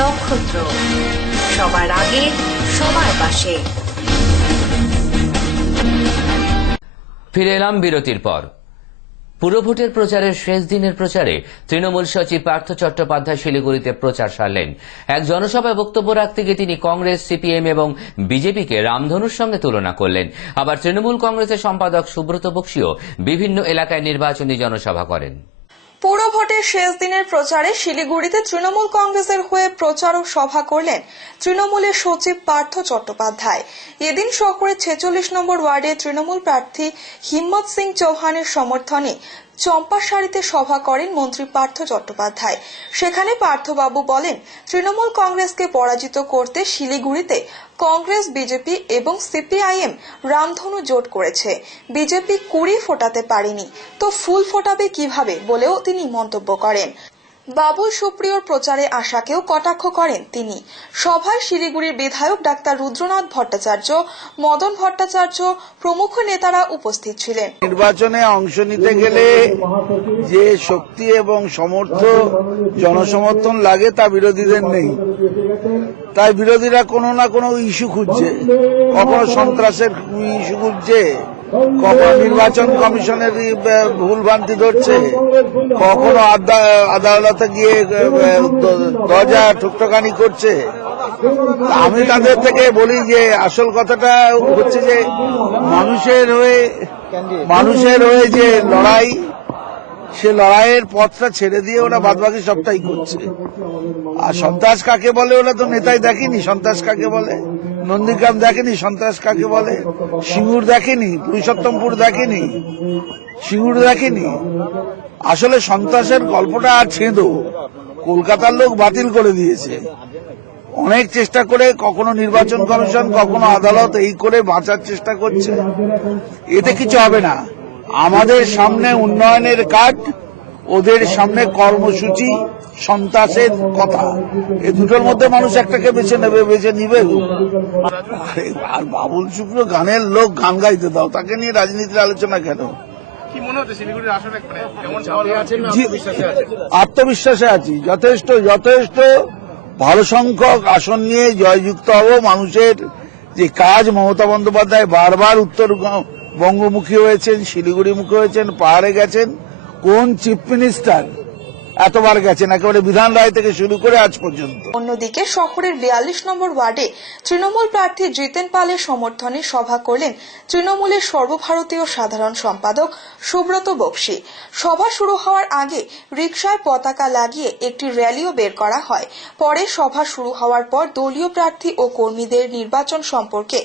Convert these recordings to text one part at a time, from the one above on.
নক্ষত্র, সবার আগে সবার পাশে। ফিরে এলাম বিরতির পর। পুরভোটের প্রচারের শেষ দিনের প্রচারে তৃণমূল সচিব পার্থ চট্টোপাধ্যায় শিলিগুড়িতে প্রচার সারলেন। এক জনসভায় বক্তব্য রাখতে গিয়ে তিনি কংগ্রেস, সিপিএম এবং বিজেপিকে রামধনুর সঙ্গে তুলনা করলেন। আবার তৃণমূল কংগ্রেসের সম্পাদক সুব্রত বক্সীও বিভিন্ন এলাকায় নির্বাচনী জনসভা করেন। পুরভোটের শেষ দিনের প্রচারে শিলিগুড়িতে তৃণমূল কংগ্রেসের হয়ে প্রচার ও সভা করলেন তৃণমূলের সচিব পার্থ চট্টোপাধ্যায়। এদিন শহরের 46 নম্বর ওয়ার্ডে তৃণমূল প্রার্থী হিম্মত সিং চৌহানের সমর্থনে চম্পাশাড়িতে সভা করেন মন্ত্রী পার্থ চট্টোপাধ্যায়। সেখানে পার্থবাবু বলেন, তৃণমূল কংগ্রেসকে পরাজিত করতে শিলিগুড়িতে কংগ্রেস, বিজেপি এবং সিপিআইএম রামধনু জোট করেছে। বিজেপি কুড়ি ফোটাতে পারেনি, তো ফুল ফোটাবে কিভাবে বলেও তিনি মন্তব্য করেন। বাবুল সুপ্রিয়র প্রচারে আশাকেও কটাক্ষ করেন তিনি। সভায় শিলিগুড়ির বিধায়ক ডাক্তার রুদ্রনাথ ভট্টাচার্য, মদন ভট্টাচার্য প্রমুখ নেতারা উপস্থিত ছিলেন। নির্বাচনে অংশ নিতে গেলে যে শক্তি এবং সমর্থ জনসমর্থন লাগে তা বিরোধীদের নেই। তাই বিরোধীরা কোনো না কোনো ইস্যু খুঁজছে, কখনো সন্ত্রাসের ইস্যু খুঁজছে, কখনো নির্বাচন কমিশনের ভুলভ্রান্তি ধরছে, কখনো আদালতে গিয়ে দরজা ঠুকঠকানি করছে। আমি তাদের থেকে বলি যে আসল কথাটা হচ্ছে যে মানুষের হয়ে যে লড়াই, সে লড়াইয়ের পথটা ছেড়ে দিয়ে ওরা বাদবাকি সবটাই করছে। আর সন্ত্রাস কাকে বলে ওরা তো নেতাই দেখেনি। সন্ত্রাস কাকে বলে নন্দীগ্রাম দেখেনি, সন্ত্রাস কাকে বলে সিঙ্গুর দেখেনি, পুরুষোত্তমপুর দেখেনি, সিঙ্গুর দেখেনি। আসলে সন্ত্রাসের গল্পটা আর ছেঁদো কলকাতার লোক বাতিল করে দিয়েছে। অনেক চেষ্টা করে কখনো নির্বাচন কমিশন, কখনো আদালত এই করে বাঁচার চেষ্টা করছে। এতে কিছু হবে না। আমাদের সামনে উন্নয়নের কাজ, ওদের সামনে কর্মসূচি, সন্ত্রাসের কথা। এই দুটোর মধ্যে মানুষ একটাকে বেছে নিবে। আর বাবুল সুপ্রিয় গানের লোক, গান গাইতে দাও, তাকে নিয়ে রাজনীতির আলোচনা কেন? আত্মবিশ্বাসে আছি, যথেষ্ট ভালো সংখ্যক আসন নিয়ে জয়যুক্ত হব। মানুষের যে কাজ, মমতা বন্দ্যোপাধ্যায় বারবার উত্তর বঙ্গমুখী হয়েছেন, শিলিগুড়িমুখী হয়েছেন, পাহাড়ে গেছেন। কোন চিফ মিনিস্টার এতবার গেছেন, একেবারে বিধান রায় থেকে শুরু করে আজ পর্যন্ত। অন্যদিকে শহরের 42 নম্বর ওয়ার্ডে তৃণমূল প্রার্থী জিতেন পালের সমর্থনে সভা করলেন তৃণমূলের সর্বভারতীয় সাধারণ সম্পাদক সুব্রত বক্সী। সভা শুরু হওয়ার আগে রিকশায় পতাকা লাগিয়ে একটি র্যালিও বের করা হয়। পরে সভা শুরু হওয়ার পর দলীয় প্রার্থী ও কর্মীদের নির্বাচন সম্পর্কে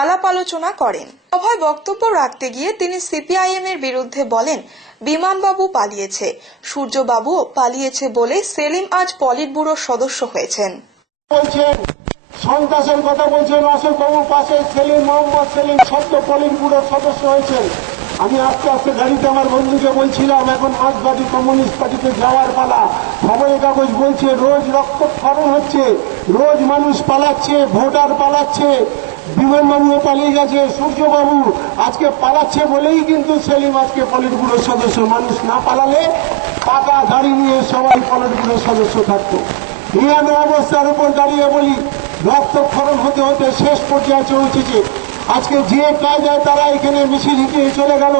আলাপ আলোচনা করেন। সভায় বক্তব্য রাখতে গিয়ে তিনি সিপিআইএম এর বিরুদ্ধে বলেন, বিমানবাবু পালিয়েছে, সূর্যবাবুও পালিয়েছে বলে সেলিম আজ পলিট ব্যুরোর সদস্য হয়েছেন। সন্ত্রাসের কথা বলছেন, অশোক বাবুর পাশে সেলিম, মোহাম্মদ সেলিম সদ্য পলিট ব্যুরোর সদস্য হয়েছেন। আমি আস্তে আস্তে গাড়িতে আমার বন্ধুকে বলছিলাম, এখন মার্ক্সবাদী কমিউনিস্ট পার্টিতে যাওয়ার পালা। খবরের কাগজ বলছে রোজ রক্তক্ষরণ হচ্ছে, রোজ মানুষ পালাচ্ছে, ভোটার পালাচ্ছে। বিমানবাবুও পালিয়ে গেছে, সূর্যবাবু আজকে পালাচ্ছে বলেই কিন্তু সেলিম আজকে পলিট ব্যুরোর সদস্য। মানুষ না পালালে পাকা গাড়ি নিয়ে সবাই পলিট ব্যুরোর সদস্য থাকতো। এই অবস্থার উপর দাঁড়িয়ে বলি, রক্তক্ষরণ হতে হতে শেষ পর্যায়ে পৌঁছেছে। আজকে যে কায়দায় তারা এখানে মিছিল হিটিয়ে চলে গেল,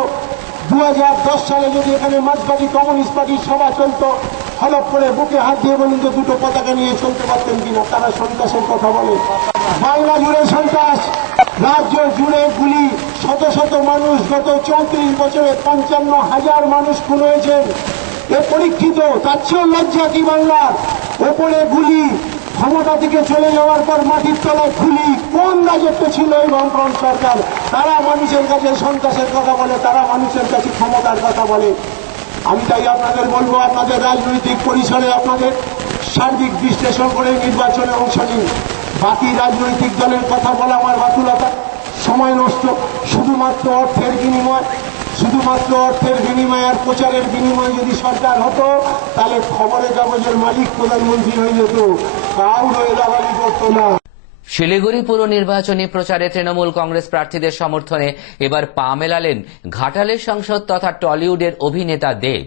2010 সালে যদি এখানে মার্ক্সবাদী কমিউনিস্ট পার্টির সভা চলত, হলপ করে বুকে হাত দিয়ে বলুন তো দুটো পতাকা নিয়ে চলতে পারতেন কিনা? তারা সন্ত্রাসের কথা বলে। বাংলা জুড়ে সন্ত্রাস, রাজ্য জুড়ে গুলি, শত শত মানুষ গত 34 বছরে 55,000 মানুষ খুন হয়েছেন। এ পরীক্ষিত, তার চেয়েও লজ্জা কি বাংলার? ওপরে গুলি, ক্ষমতা থেকে চলে যাওয়ার পর মাটির তলায় খুলি। কোন রাজত্ব ছিল এই বামফ্রন্ট সরকার? তারা মানুষের কাছে সন্ত্রাসের কথা বলে, তারা মানুষের কাছে ক্ষমতার কথা বলে। আমি তাই আপনাদের বলবো, আপনাদের রাজনৈতিক পরিসরে আপনাদের সার্বিক বিশ্লেষণ করে নির্বাচনে অংশ নিন। বাকি রাজনৈতিক দলের কথা বলা আমার বাতুলতা, সময় নষ্ট। শুধুমাত্র অর্থের বিনিময় আর প্রচারের বিনিময়ে যদি সরকার হতো, তাহলে খবরের কাগজের মালিক প্রধানমন্ত্রী হয়ে যেত, কাউর দালালি করতো না। শিলিগুড়ি পুর নির্বাচনী প্রচারে তৃণমূল কংগ্রেস প্রার্থীদের সমর্থনে এবার পা মেলালেন ঘাটালের সাংসদ তথা টলিউডের অভিনেতা দেব।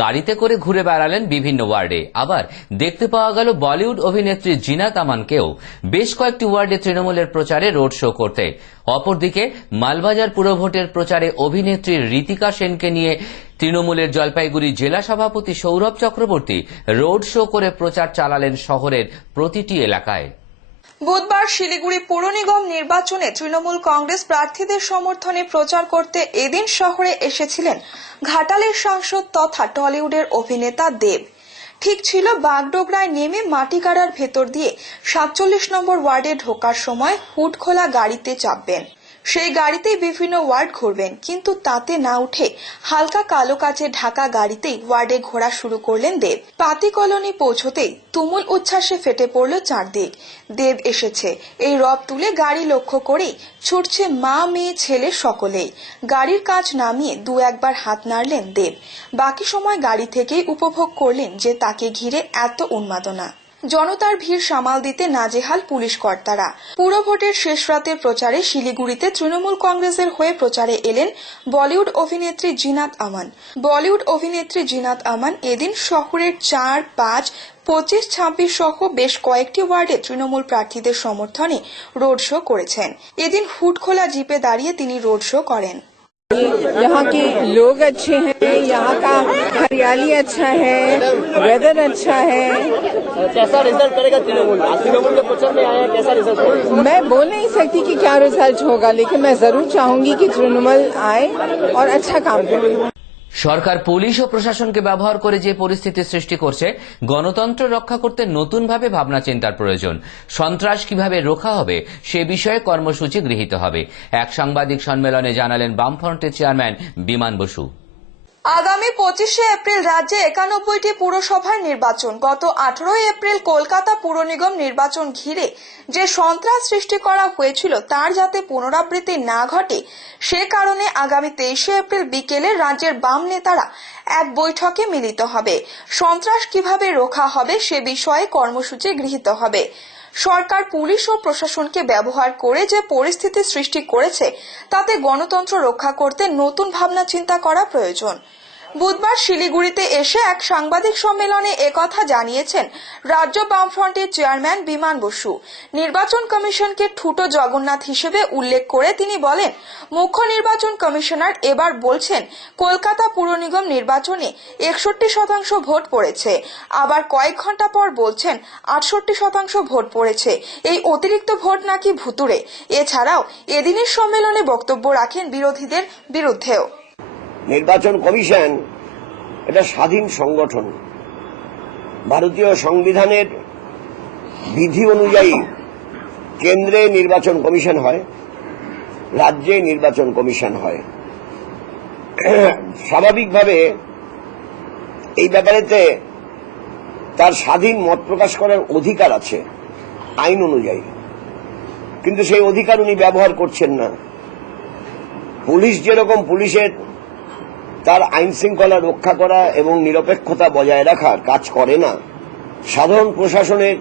গাড়িতে করে ঘুরে বেড়ালেন বিভিন্ন ওয়ার্ডে। আবার দেখতে পাওয়া গেল বলিউড অভিনেত্রী জিনাত আমানকেও বেশ কয়েকটি ওয়ার্ডে তৃণমূলের প্রচারে রোড শো করতে। অপরদিকে মালবাজার পুরভোটের প্রচারে অভিনেত্রী ঋতিকা সেনকে নিয়ে তৃণমূলের জলপাইগুড়ি জেলা সভাপতি সৌরভ চক্রবর্তী রোড শো করে প্রচার চালালেন শহরের প্রতিটি এলাকায়। বুধবার শিলিগুড়ি পৌর নিগম নির্বাচনে তৃণমূল কংগ্রেস প্রার্থীদের সমর্থনে প্রচার করতে এদিন শহরে এসেছিলেন ঘাটালের সাংসদ তথা টলিউডের অভিনেতা দেব। ঠিক ছিল বাগডোগরায় নেমে মাটিগাড়ার ভেতর দিয়ে 47 নম্বর ওয়ার্ডে ঢোকার সময় হুড খোলা গাড়িতে চাপবেন। সেই গাড়িতেই বিভিন্ন ওয়ার্ড ঘুরবেন, কিন্তু তাতে না উঠে হালকা কালো কাচে ঢাকা গাড়িতেই ওয়ার্ডে ঘোরা শুরু করলেন দেব। পাতি কলোনি পৌঁছতেই তুমুল উচ্ছ্বাসে ফেটে পড়ল চারদিক। দেব এসেছে এই রব তুলে গাড়ি লক্ষ্য করেই ছুটছে মা মেয়ে ছেলে সকলেই। গাড়ির কাজ নামিয়ে দু একবার হাত নাড়লেন দেব। বাকি সময় গাড়ি থেকেই উপভোগ করলেন যে তাকে ঘিরে এত উন্মাদনা। জনতার ভিড় সামাল দিতে নাজেহাল পুলিশ কর্তারা। পুরো ভোটের শেষ রাতের প্রচারে শিলিগুড়িতে তৃণমূল কংগ্রেসের হয়ে প্রচারে এলেন বলিউড অভিনেত্রী জিনাত আমান। বলিউড অভিনেত্রী জিনাত আমান এদিন শহরের 4, 5, 25, 26 সহ বেশ কয়েকটি ওয়ার্ডে তৃণমূল প্রার্থীদের সমর্থনে রোড শো করেছেন। এদিন হুড খোলা জিপে দাঁড়িয়ে তিনি রোড শো করেন। यहाँ के लोग अच्छे हैं, यहाँ का हरियाली अच्छा है, वेदर अच्छा है। कैसा रिजल्ट करेगा तृणमूल? तृणमूल के प्रचार में आया, कैसा रिजल्ट करेगा? मैं बोल नहीं सकती कि क्या रिजल्ट होगा, लेकिन मैं जरूर चाहूंगी कि तृणमूल आए और अच्छा काम करे। সরকার পুলিশ ও প্রশাসনকে ব্যবহার করে যে পরিস্থিতি সৃষ্টি করছে, গণতন্ত্র রক্ষা করতে নতুনভাবে ভাবনা চিন্তার প্রয়োজন। সন্ত্রাস কিভাবে রোখা হবে সে বিষয়ে কর্মসূচি গৃহীত হবে। এক সাংবাদিক সম্মেলনে জানালেন বামফ্রন্টের চেয়ারম্যান বিমান বসু। আগামী 25শে এপ্রিল রাজ্যে 91টি পুরসভার নির্বাচন। গত 18 এপ্রিল কলকাতা পুর নিগম নির্বাচন ঘিরে যে সন্ত্রাস সৃষ্টি করা হয়েছিল তার যাতে পুনরাবৃত্তি না ঘটে সে কারণে আগামী 23শে এপ্রিল বিকেলে রাজ্যের বাম নেতারা এক বৈঠকে মিলিত হবে। সন্ত্রাস কিভাবে রোখা হবে সে বিষয়ে কর্মসূচি গৃহীত হবে। সরকার পুলিশ ও প্রশাসনকে ব্যবহার করে যে পরিস্থিতি সৃষ্টি করেছে তাতে গণতন্ত্র রক্ষা করতে নতুন ভাবনা চিন্তা করা প্রয়োজন। বুধবার শিলিগুড়িতে এসে এক সাংবাদিক সম্মেলনে একথা জানিয়েছেন রাজ্য বামফ্রন্টের চেয়ারম্যান বিমান বসু। নির্বাচন কমিশনকে ঠুটো জগন্নাথ হিসেবে উল্লেখ করে তিনি বলেন, মুখ্য নির্বাচন কমিশনার এবার বলছেন কলকাতা পুর নিগম নির্বাচনে 61% ভোট পড়েছে, আবার কয়েক ঘন্টা পর বলছেন 68% ভোট পড়েছে। এই অতিরিক্ত ভোট নাকি ভুতুড়ে। এছাড়াও এদিনের সম্মেলনে বক্তব্য রাখেন বিরোধীদের বিরুদ্ধেও। নির্বাচন কমিশন এটা স্বাধীন সংগঠন। ভারতীয় সংবিধানের বিধি অনুযায়ী কেন্দ্রে নির্বাচন কমিশন হয়, রাজ্যে নির্বাচন কমিশন হয়। স্বাভাবিকভাবে এই ব্যাপারেতে তার স্বাধীন মত প্রকাশ করার অধিকার আছে আইন অনুযায়ী, কিন্তু সেই অধিকার উনি ব্যবহার করছেন না। পুলিশ যেরকম পুলিশের তার আইন শৃঙ্খলা রক্ষা করা এবং নিরপেক্ষতা বজায় রাখার কাজ করে না, সাধারণ প্রশাসনের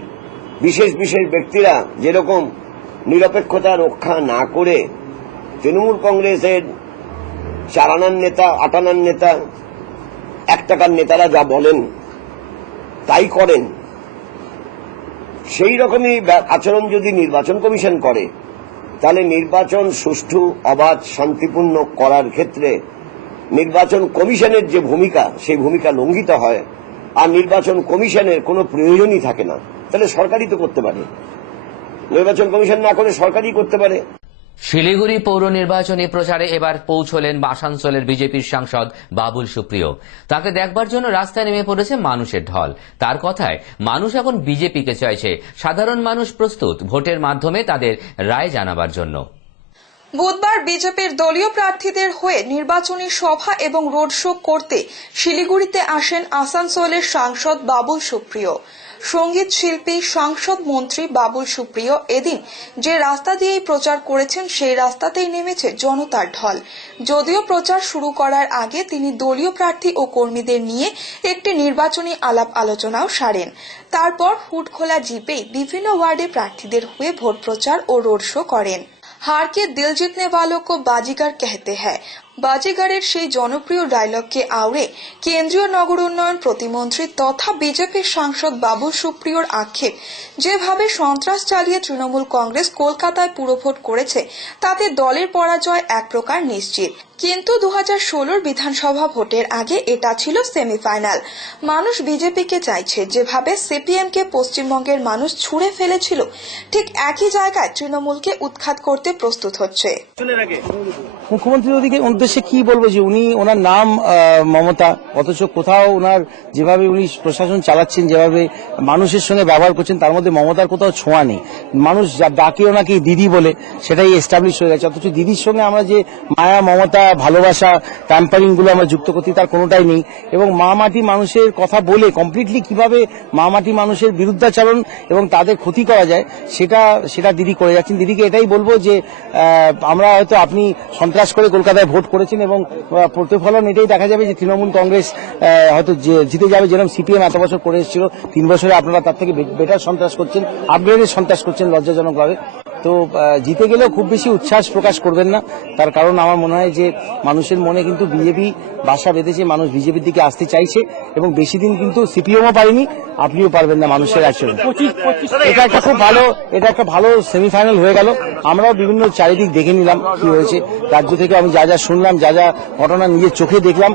বিশেষ বিশেষ ব্যক্তিরা যেরকম নিরপেক্ষতা রক্ষা না করে তৃণমূল কংগ্রেসের 4 আনার নেতা, 8 আনার নেতা, 1 টাকার নেতারা যা বলেন তাই করেন, সেই রকমই আচরণ যদি নির্বাচন কমিশন করে তাহলে নির্বাচন সুষ্ঠু, অবাধ, শান্তিপূর্ণ করার ক্ষেত্রে নির্বাচন কমিশনের যে ভূমিকা সেই ভূমিকা লঙ্ঘিত হয়, আর নির্বাচন কমিশনের কোনো প্রয়োজনই থাকে না। তাহলে সরকারই তো করতে পারে, নির্বাচন কমিশন না করে সরকারই করতে পারে। শিলিগুড়ি পৌর নির্বাচনী প্রচারে এবার পৌঁছলেন আসানসোলের বিজেপির সাংসদ বাবুল সুপ্রিয়। তাকে দেখবার জন্য রাস্তায় নেমে পড়েছে মানুষের ঢল। তার কথায় মানুষ এখন বিজেপিকে চাইছে, সাধারণ মানুষ প্রস্তুত ভোটের মাধ্যমে তাদের রায় জানাবার জন্য। বুধবার বিজেপির দলীয় প্রার্থীদের হয়ে নির্বাচনী সভা এবং রোড শো করতে শিলিগুড়িতে আসেন আসানসোলের সাংসদ বাবুল সুপ্রিয়। সঙ্গীত শিল্পী সাংসদ মন্ত্রী বাবুল সুপ্রিয় এদিন যে রাস্তা দিয়েই প্রচার করেছেন সেই রাস্তাতেই নেমেছে জনতার ঢল। যদিও প্রচার শুরু করার আগে তিনি দলীয় প্রার্থী ও কর্মীদের নিয়ে একটি নির্বাচনী আলাপ আলোচনাও সারেন। তারপর হুডখোলা জিপেই বিভিন্ন ওয়ার্ডে প্রার্থীদের হয়ে ভোট প্রচার ও রোড শো করেন। हार के दिल जीतने वालों को बाजीगर कहते हैं। বাজিগারের সেই জনপ্রিয় ডায়লগকে আওড়ে কেন্দ্রীয় নগর উন্নয়ন প্রতিমন্ত্রী তথা বিজেপির সাংসদ বাবুল সুপ্রিয়র আক্ষেপ, যেভাবে সন্ত্রাস চালিয়ে তৃণমূল কংগ্রেস কলকাতায় পুরভোট করেছে তাতে দলের পরাজয় এক প্রকার নিশ্চিত। কিন্তু 2016 বিধানসভা ভোটের আগে এটা ছিল সেমিফাইনাল। মানুষ বিজেপিকে চাইছে, যেভাবে সিপিএমকে পশ্চিমবঙ্গের মানুষ ছুঁড়ে ফেলেছিল ঠিক একই জায়গায় তৃণমূলকে উৎখাত করতে প্রস্তুত হচ্ছে। মুখ্যমন্ত্রীর উদ্দেশ্যে কি বলবো যে উনি ওনার নাম মমতা, অথচ কোথাও ওনার যেভাবে উনি প্রশাসন চালাচ্ছেন, যেভাবে মানুষের সঙ্গে ব্যবহার করছেন তার মধ্যে মমতার কোথাও ছোঁয়া নেই। মানুষ যা ডাকে ওনাকে দিদি বলে সেটাই এস্টাবলিশ হয়ে গেছে, অথচ দিদির সঙ্গে আমরা যে মায়া মমতা ভালোবাসা ট্যাম্পারিং গুলো আমরা যুক্ত করছি তার কোনোটাই নেই। এবং মা মাটি মানুষের কথা বলে কমপ্লিটলি কিভাবে মা মাটি মানুষের বিরুদ্ধাচরণ এবং তাদের ক্ষতি করা যায় সেটা দিদি করে যাচ্ছেন। দিদিকে এটাই বলবো যে আমরা হয়তো আপনি সন্ত্রাস করে কলকাতায় ভোট করেছেন এবং প্রতিফলন এটাই দেখা যাবে যে তৃণমূল কংগ্রেস হয়তো জিতে যাবে, যেরকম সিপিএম এত বছর করে এসেছিল। 3 বছরে আপনারা তার থেকে বেটার সন্ত্রাস করছেন, আপগ্রেডের সন্ত্রাস করছেন লজ্জাজনকভাবে। তো জিতে গেলেও খুব বেশি উচ্ছ্বাস প্রকাশ করবেন না, তার কারণ আমার মনে হয় যে মানুষের মনে কিন্তু বিজেপি বাসা বেঁধেছে, মানুষ বিজেপির দিকে আসতে চাইছে এবং বেশি দিন কিন্তু সিপিএমও পারেনি, আপনিও পারবেন না মানুষের অ্যাকশন। এটা একটা ভালো সেমিফাইনাল হয়ে গেল। আমরাও বিভিন্ন চারিদিক দেখে নিলাম কি হয়েছে রাজ্য থেকে। আমি যা যা শুনলাম, যা যা ঘটনা নিজের চোখে দেখলাম,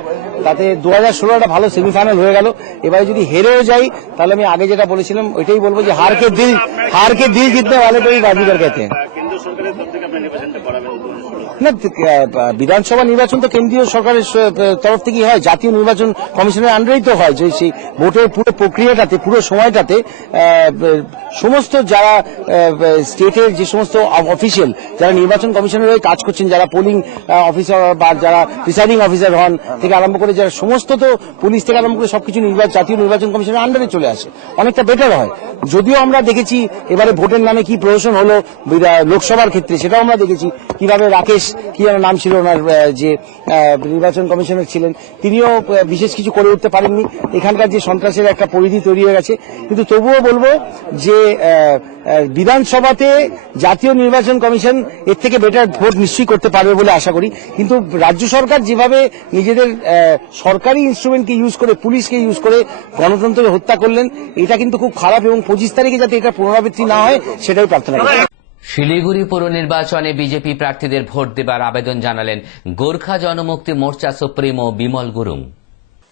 তাতে 2016 একটা ভালো সেমিফাইনাল হয়ে গেল। এবারে যদি হেরেও যাই তাহলে আমি আগে যেটা বলেছিলাম ওইটাই বলবো যে হারকে দিল জিতনে वाले को ही बाजीगर कहते हैं। না, বিধানসভা নির্বাচন তো কেন্দ্রীয় সরকারের তরফ থেকেই হয়, জাতীয় নির্বাচন কমিশনের আন্ডারেই তো হয়। যে সেই ভোটের পুরো প্রক্রিয়াটাতে, পুরো সময়টাতে সমস্ত যারা স্টেটের যে সমস্ত অফিসিয়াল যারা নির্বাচন কমিশনের হয়ে কাজ করছেন, যারা পোলিং অফিসার বা যারা প্রিসাইডিং অফিসার হন থেকে আরম্ভ করে যারা সমস্ত, তো পুলিশ থেকে আরম্ভ করে সবকিছু জাতীয় নির্বাচন কমিশনের আন্ডারে চলে আসে, অনেকটা বেটার হয়। যদিও আমরা দেখেছি এবারে ভোটের নামে কি প্রহসন হলো লোকসভার ক্ষেত্রে, সেটাও আমরা দেখেছি কিভাবে রাকেশ কি যেন নাম ছিল ওনার, যে নির্বাচন কমিশনার ছিলেন, তিনিও বিশেষ কিছু করে উঠতে পারেননি। এখানকার যে সন্ত্রাসের একটা পরিধি তৈরি হয়ে গেছে। কিন্তু তবুও বলবো যে বিধানসভাতে জাতীয় নির্বাচন কমিশন এর থেকে বেটার ভোট নিশ্চয়ই করতে পারবে বলে আশা করি। কিন্তু রাজ্য সরকার যেভাবে নিজেদের সরকারি ইনস্ট্রুমেন্টকে ইউজ করে, পুলিশকে ইউজ করে গণতন্ত্রকে হত্যা করলেন, এটা কিন্তু খুব খারাপ এবং 25 তারিখে যাতে এটা পুনরাবৃত্তি না হয় সেটাই প্রার্থনা করি। শিলিগুড়ি পৌর নির্বাচনে বিজেপি প্রার্থীদের ভোট দেবার আবেদন জানালেন গোর্খা জনমুক্তি মোর্চা সুপ্রিমো বিমল গুরুং।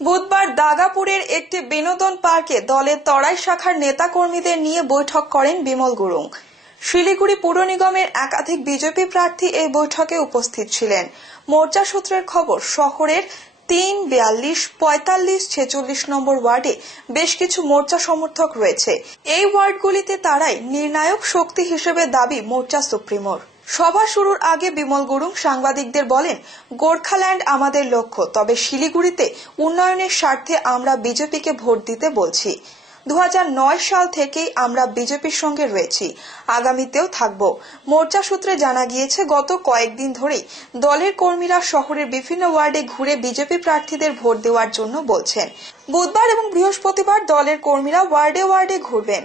বুধবার দাগাপুরের একটি বিনোদন পার্কে দলের তরাই শাখার নেতাকর্মীদের নিয়ে বৈঠক করেন বিমল গুরুং। শিলিগুড়ি পুর নিগমের একাধিক বিজেপি প্রার্থী এই বৈঠকে উপস্থিত ছিলেন। মোর্চা সূত্রের খবর, শহরের 3, 42, 45, 46 নম্বর ওয়ার্ডে বেশ কিছু মোর্চা সমর্থক রয়েছে। এই ওয়ার্ডগুলিতে তারাই নির্ণায়ক শক্তি হিসেবে দাবি মোর্চা সুপ্রিমোর। সভা শুরুর আগে বিমল গুরুং সাংবাদিকদের বলেন, গোর্খাল্যান্ড আমাদের লক্ষ্য, তবে শিলিগুড়িতে উন্নয়নের স্বার্থে আমরা বিজেপিকে ভোট দিতে বলছি। 2009 সাল থেকেই আমরা বিজেপির সঙ্গে রয়েছি, আগামীতেও থাকব। মোর্চা সূত্রে জানা গিয়েছে, গত কয়েকদিন ধরেই দলের কর্মীরা শহরের বিভিন্ন ওয়ার্ডে ঘুরে বিজেপি প্রার্থীদের ভোট দেওয়ার জন্য বলছেন। বুধবার এবং বৃহস্পতিবার দলের কর্মীরা ওয়ার্ডে ওয়ার্ডে ঘুরবেন।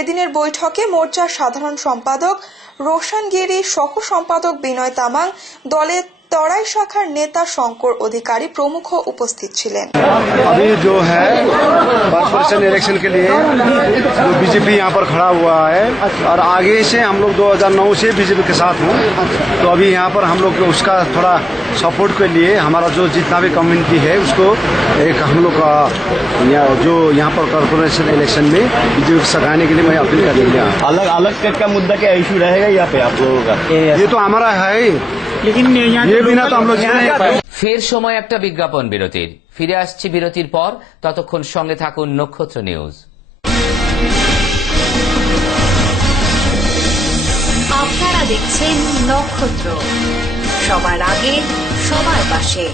এদিনের বৈঠকে মোর্চার সাধারণ সম্পাদক রোশন গিরি, সহ সম্পাদক বিনয় তামাং, দলের तराई शाखार नेता शंकर अधिकारी प्रमुख उपस्थित ছিলেন। अभी जो है कॉर्पोरेशन इलेक्शन के लिए जो बीजेपी यहाँ पर खड़ा हुआ है और आगे से हम लोग 2009 से बीजेपी के साथ हूँ, तो अभी यहाँ पर हम लोग उसका थोड़ा सपोर्ट के लिए हमारा जो जितना भी कम्युनिटी है उसको एक हम लोग का जो यहाँ पर कॉर्पोरेशन इलेक्शन में बीजेपी को सगाने के लिए मैं अपील कर रही हूँ। अलग अलग टाइप का मुद्दा क्या इशू रहेगा यहाँ पे आप लोगों का? ये तो हमारा है, लेकिन ये बिना तो हम लोग ফের সময় একটা বিজ্ঞাপন বিরতির। ফিরে আসছি বিরতির পর, ততক্ষণ সঙ্গে থাকুন নক্ষত্র নিউজ। আপনারা দেখছেন নক্ষত্র, সবার আগে সবার পাশে।